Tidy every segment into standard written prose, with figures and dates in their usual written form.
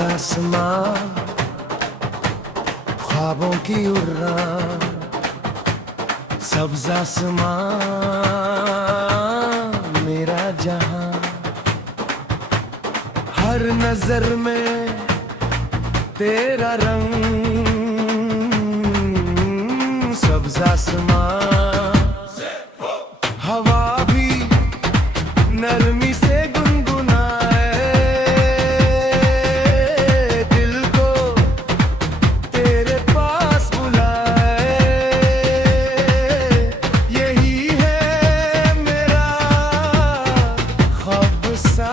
सब्ज़ आसमां, ख्वाबों की उड़ान। सब्ज़ आसमां मेरा जहां, हर नजर में तेरा रंग। सब्ज़ आसमां, हवा भी नरमी से गुनगुनाए, दिल को तेरे पास बुलाए। यही है मेरा ख्वाब सा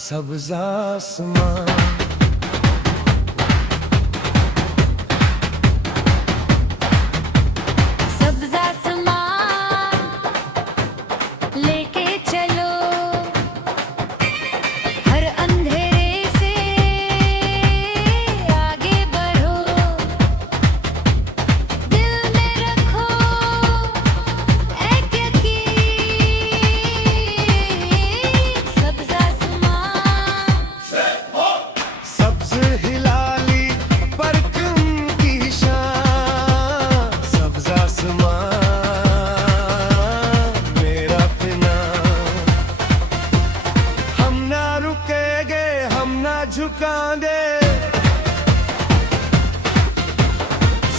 सब्ज़ आसमां। झुकांगे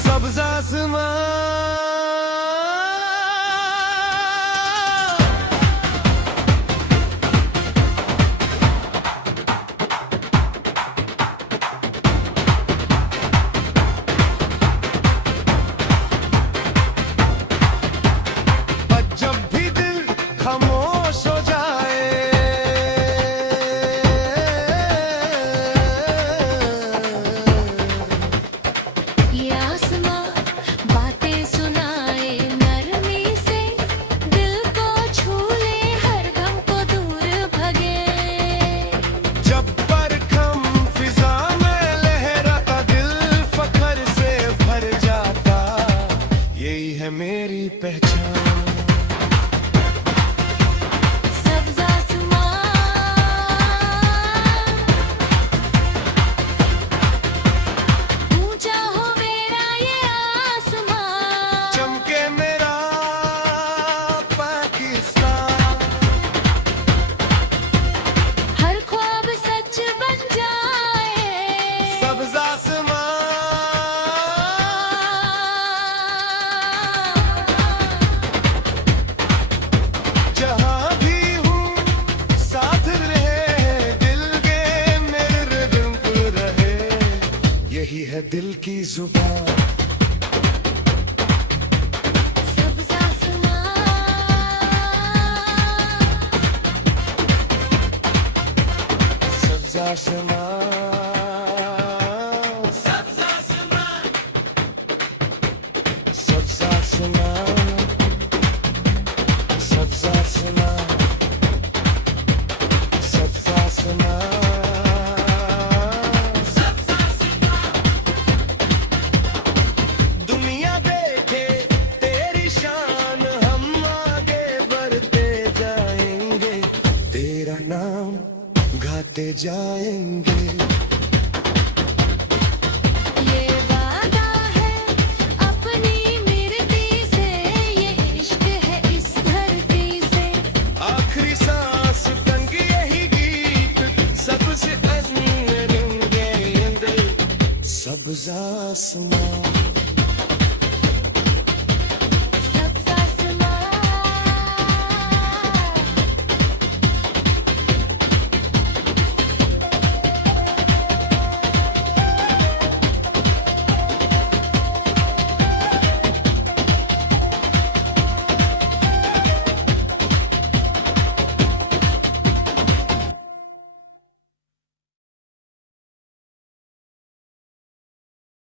सब्ज़ आसमां। जब भी दिल खामोश हो जाए, है मेरी पहचान। सब्ज़ आसमां, ऊंचा हो मेरा ये आसमां, चमके मेरा पाकिस्तान। हर ख्वाब सच बन जाए। सब्ज़ आसमां, यही है दिल की जुबान। सब्ज़ आसमां, सब्ज़ आसमां, सब्ज़ आसमां, सब्ज़ आसमां, सब्ज़ आसमां, सब्ज़ आसमां। नाम गाते जाएंगे। ये वादा है अपनी मिर्दी से, ये इश्क है इस धरती से। आखिरी सांस तंग यही गीत सबसे अनरंगे। सब्ज़ आसमां।